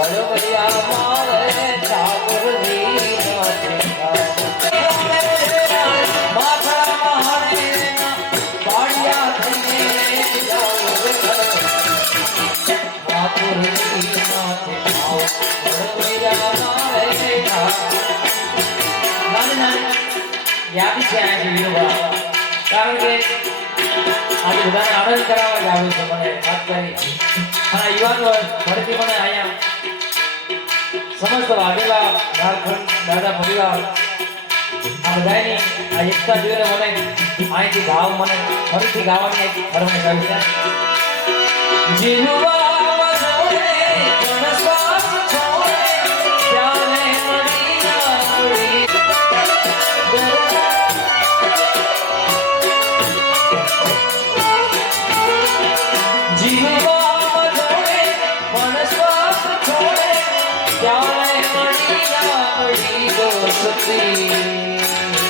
મારે મારે યાદ છે આ જીવવા કારણ કે આજે બધાને આનંદ કરાવવા જ આવે છે મને વાત કરી અને યુવાનો ભરતી મને અહીંયા સમસ્ત વાઘેલા ઝારખંડ દાદા પરિવાર આ બધાની આ એકતા જોઈને મને અહીંથી ગાવ મને ફરીથી ગાવાની એક ફરમાઈશ આવી છે જીવવા વજોડે our egos of thee.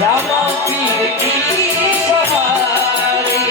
Ram પીર કી સવારી?